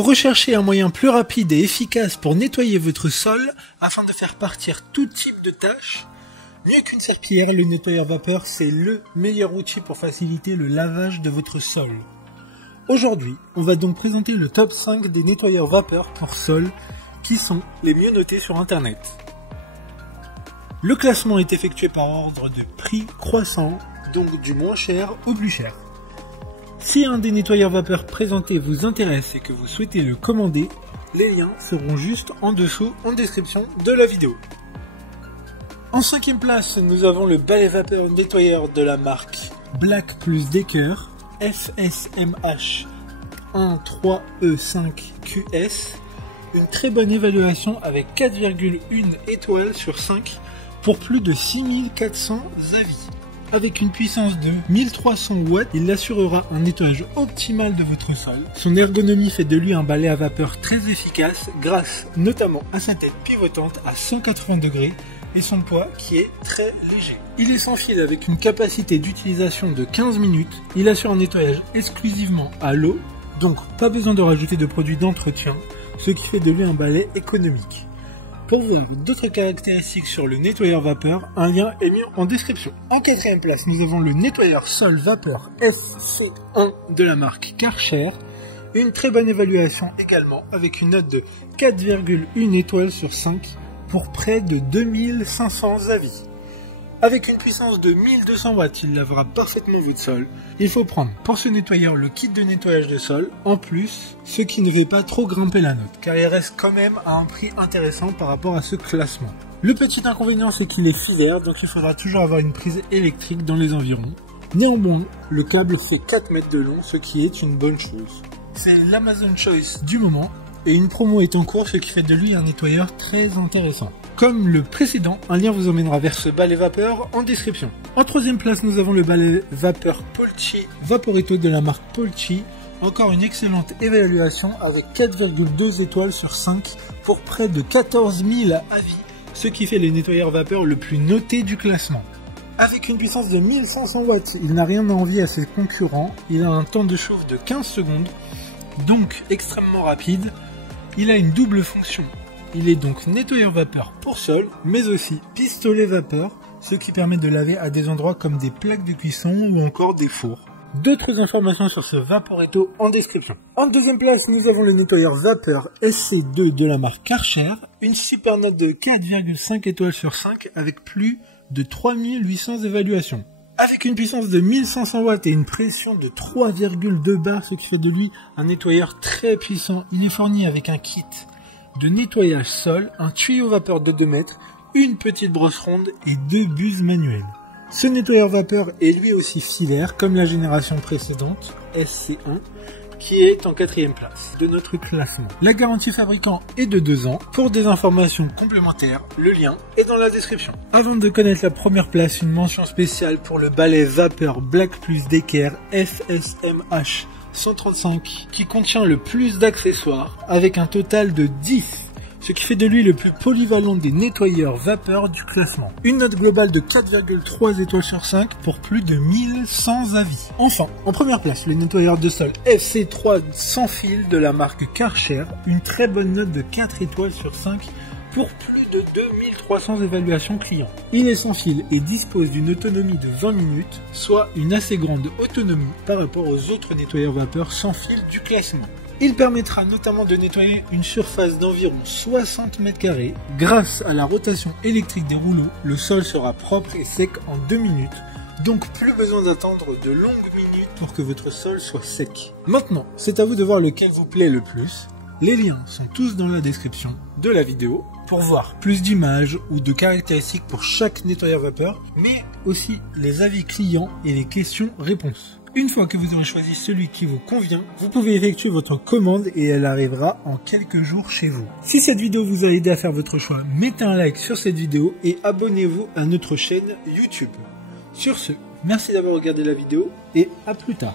Vous recherchez un moyen plus rapide et efficace pour nettoyer votre sol afin de faire partir tout type de tâches? Mieux qu'une serpillière, le nettoyeur vapeur, c'est le meilleur outil pour faciliter le lavage de votre sol. Aujourd'hui, on va donc présenter le top 5 des nettoyeurs vapeur pour sol qui sont les mieux notés sur internet. Le classement est effectué par ordre de prix croissant, donc du moins cher au plus cher. Si un des nettoyeurs vapeur présentés vous intéresse et que vous souhaitez le commander, les liens seront juste en dessous en description de la vidéo. En 5e place, nous avons le balai vapeur nettoyeur de la marque Black + Decker FSMH 13E5QS. Une très bonne évaluation avec 4,1 étoiles sur 5 pour plus de 6400 avis. Avec une puissance de 1300 watts, il assurera un nettoyage optimal de votre sol. Son ergonomie fait de lui un balai à vapeur très efficace grâce notamment à sa tête pivotante à 180 degrés et son poids qui est très léger. Il est sans fil avec une capacité d'utilisation de 15 minutes. Il assure un nettoyage exclusivement à l'eau, donc pas besoin de rajouter de produits d'entretien, ce qui fait de lui un balai économique. Pour voir d'autres caractéristiques sur le nettoyeur vapeur, un lien est mis en description. En 4e place, nous avons le nettoyeur sol vapeur FC1 de la marque Karcher. Une très bonne évaluation également avec une note de 4,1 étoiles sur 5 pour près de 2500 avis. Avec une puissance de 1200 watts, il lavera parfaitement votre sol. Il faut prendre pour ce nettoyeur le kit de nettoyage de sol, en plus, ce qui ne fait pas trop grimper la note, car il reste quand même à un prix intéressant par rapport à ce classement. Le petit inconvénient, c'est qu'il est filaire, donc il faudra toujours avoir une prise électrique dans les environs. Néanmoins, le câble fait 4 mètres de long, ce qui est une bonne chose. C'est l'Amazon Choice du moment, et une promo est en cours, ce qui fait de lui un nettoyeur très intéressant. Comme le précédent, un lien vous emmènera vers ce balai vapeur en description. En 3e place, nous avons le balai vapeur Polchi Vaporetto de la marque Polchi. Encore une excellente évaluation avec 4,2 étoiles sur 5 pour près de 14 000 avis, ce qui fait le nettoyeur vapeur le plus noté du classement. Avec une puissance de 1500 watts, il n'a rien à envier à ses concurrents. Il a un temps de chauffe de 15 secondes, donc extrêmement rapide. Il a une double fonction. Il est donc nettoyeur vapeur pour sol, mais aussi pistolet vapeur, ce qui permet de laver à des endroits comme des plaques de cuisson ou encore des fours. D'autres informations sur ce Vaporetto en description. En 2e place, nous avons le nettoyeur vapeur SC2 de la marque Karcher, une super note de 4,5 étoiles sur 5 avec plus de 3800 évaluations. Avec une puissance de 1500 watts et une pression de 3,2 bars, ce qui fait de lui un nettoyeur très puissant. Il est fourni avec un kit de nettoyage sol, un tuyau vapeur de 2 mètres, une petite brosse ronde et 2 buses manuelles. Ce nettoyeur vapeur est lui aussi filaire comme la génération précédente, SC1, qui est en 4e place de notre classement. La garantie fabricant est de 2 ans. Pour des informations complémentaires, le lien est dans la description. Avant de connaître la première place, une mention spéciale pour le balai vapeur Black + Decker FSMH 135 qui contient le plus d'accessoires avec un total de 10, ce qui fait de lui le plus polyvalent des nettoyeurs vapeur du classement. Une note globale de 4,3 étoiles sur 5 pour plus de 1100 avis. Enfin, en première place, le nettoyeur de sol FC3 sans fil de la marque Karcher, une très bonne note de 4 étoiles sur 5 pour plus de 2300 évaluations clients. Il est sans fil et dispose d'une autonomie de 20 minutes, soit une assez grande autonomie par rapport aux autres nettoyeurs vapeur sans fil du classement. Il permettra notamment de nettoyer une surface d'environ 60 m². Grâce à la rotation électrique des rouleaux, le sol sera propre et sec en 2 minutes, donc plus besoin d'attendre de longues minutes pour que votre sol soit sec. Maintenant, c'est à vous de voir lequel vous plaît le plus. Les liens sont tous dans la description de la vidéo pour voir plus d'images ou de caractéristiques pour chaque nettoyeur vapeur, mais aussi les avis clients et les questions-réponses. Une fois que vous aurez choisi celui qui vous convient, vous pouvez effectuer votre commande et elle arrivera en quelques jours chez vous. Si cette vidéo vous a aidé à faire votre choix, mettez un like sur cette vidéo et abonnez-vous à notre chaîne YouTube. Sur ce, merci d'avoir regardé la vidéo et à plus tard.